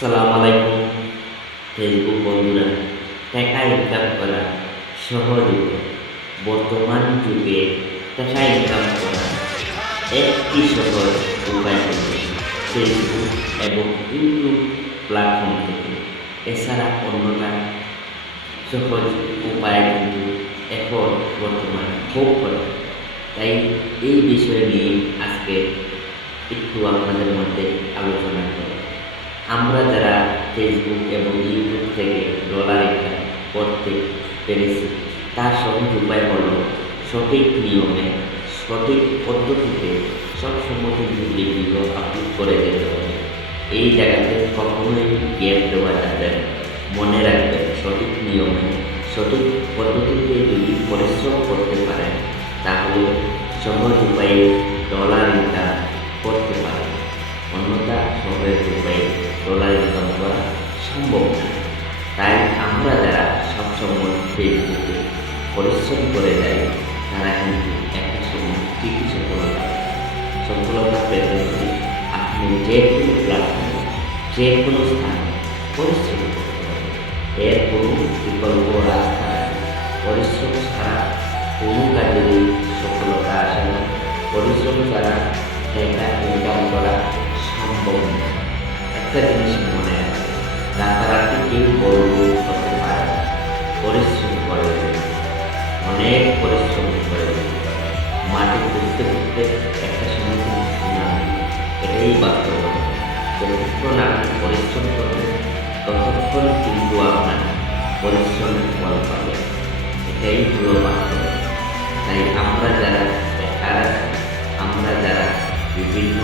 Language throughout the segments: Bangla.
আসসালামু আলাইকুম ফেসবুক বন্ধুরা। টাকা ইনকাম করা সহজ উপায়। বর্তমান যুগে টাকা ইনকাম করা একটি সহজ উপায় হল ফেসবুক এবং ইউটিউব প্ল্যাটফর্ম থেকে। এছাড়া অন্যটা সহজ উপায় কিন্তু এখন বর্তমানে খুব করা। তাই এই বিষয় নিয়ে আজকে একটু আপনাদের মধ্যে আলোচনা করব। আমরা যারা ফেসবুক এবং ইউটিউব থেকে ডলার ইনকাম করতে পেরেছি, তার সহজ উপায় হল সঠিক নিয়মে সঠিক পদ্ধতিতে সবসময় কিন্তু ভিডিও আপলোড করে যেতে হবে। এই জায়গাতে কখনোই গ্যাপ দেওয়া যাবে না। মনে রাখবেন, সঠিক নিয়মে সঠিক পদ্ধতিতে যদি পরিশ্রম করতে পারেন তাহলে সহজ উপায়ে ডলার ইনকাম করতে পারেন। অন্যথা সহজ উপায়ে ডলার ইনকাম করা সম্ভব না। তাই আমরা যারা সবসময় ফেসবুকে পরিশ্রম করে যাই, তারা কিন্তু একটা সময় ঠিকই সফলতা পেতে হলে আপনি যে কোনো প্ল্যাটফর্মে যে কোনো স্থানে পরিশ্রম করতে হবে। এর কোনো বিকল্প রাস্তা নেই। পরিশ্রম ছাড়া কোনো কাজেরই সফলতা আসে না। পরিশ্রম ছাড়া টাকা ইনকাম করা সম্ভব না। একটা জিনিস মনে রাখবে, রাতারাতি কেউ বড় লোক হতে পারে না। পরিশ্রম করে অনেক পরিশ্রম করে মাটি খুঁজতে খুঁজতে একটা সময় কিন্তু সোনা হবে। এটাই বাস্তবতা। যতক্ষণ আপনি পরিশ্রম করবেন ততক্ষণ কিন্তু আপনার পরিশ্রমের ফল পাবে। এটাই হলো বাস্তবতা। তাই আমরা যারা বেকার আছি, আমরা যারা বিভিন্ন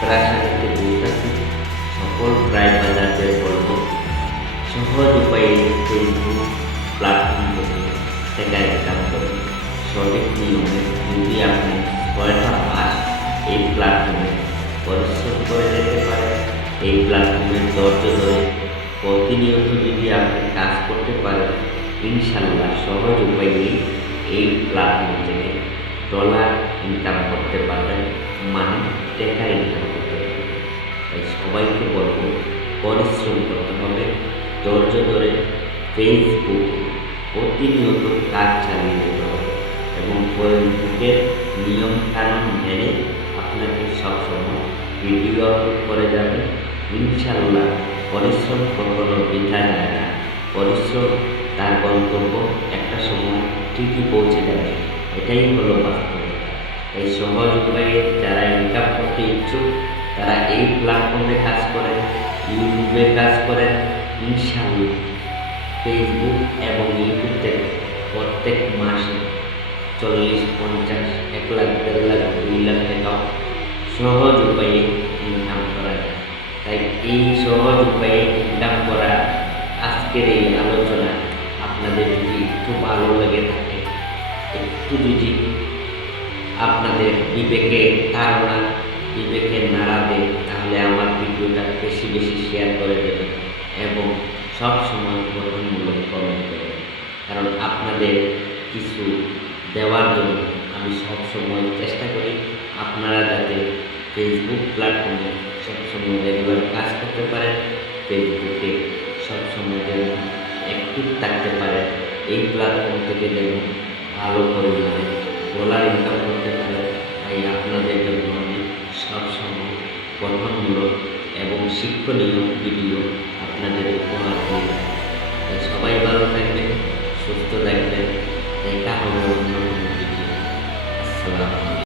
প্রাসাদিতে বসে সকল প্রায় বাজারদের বলব, সহজ উপায়ে ফেসবুক প্ল্যাটফর্ম থেকে টাকা ইনকাম করুন। সঠিক নিয়মে যদি আপনি 6টা মাস এই প্ল্যাটফর্মে পরিশ্রম করে যেতে পারেন, এই প্ল্যাটফর্মের ধৈর্য ধরে প্রতিনিয়ত যদি আপনি কাজ করতে পারেন, ইনশাল্লাহ সহজ উপায়ে এই প্ল্যাটফর্ম থেকে ডলার ইনকাম করতে পারবেন, মানে টাকা ইনকাম করতে পারবেন। তাই সবাইকে বলবো, পরিশ্রম করতে হবে, ধৈর্য ধরে ফেসবুক প্রতিনিয়ত কাজ চালিয়ে যেতে হবে এবং ফেসবুকের নিয়ম কানুন মেনে আপনাকে সবসময় ভিডিও আপলোড করে যাবে। ইনশাল্লাহ পরিশ্রম কখনো বৃথা যায় না। পরিশ্রম তার গন্তব্য একটা সময় ঠিকই পৌঁছে যাবে। এটাই হলো বাস্তবতা। এই সহজ উপায়ে যারা ইনকাম করতে ইচ্ছুক তারা এই প্ল্যাটফর্মে কাজ করেন, ইউটিউবে কাজ করেন। ইনশাল্লাহ ফেসবুক এবং ইউটিউব থেকে প্রত্যেক মাসে 40, 50, 1 লাখ, 1.5 লাখ, 2 লাখ টাকা সহজ উপায়ে ইনকাম করা যায়। তাই এই সহজ উপায়ে ইনকাম করা আজকের এই আলোচনা আপনাদের যদি একটু ভালো লেগে থাকে, একটু যদি আপনাদের বিবেকে ধারণা বিবেকে নাড়া দেয়, তাহলে আমার ভিডিওটা বেশি বেশি শেয়ার করে দেবেন এবং সব সময় গঠনমূলক কমেন্ট করবেন। কারণ আপনাদের কিছু দেওয়ার জন্য আমি সবসময় চেষ্টা করি আপনারা যাতে ফেসবুক প্ল্যাটফর্মে সবসময় রেগুলার কাজ করতে পারেন, ফেসবুকে সবসময় যেন অ্যাক্টিভ থাকতে পারেন, এই প্ল্যাটফর্ম থেকে যেন ভালো পরিমাণে ডলার ইনকাম করতে পারেন। তাই আপনাদের জন্য আমি সবসময় গঠনমূলক এবং শিক্ষণীয় ভিডিও আপনাদের উপহার দিয়ে থাকি। তাই সবাই ভালো থাকবেন, সুস্থ থাকবেন। দেখা হবে অন্য কোনো ভিডিও। আসসালামু আলাইকুম।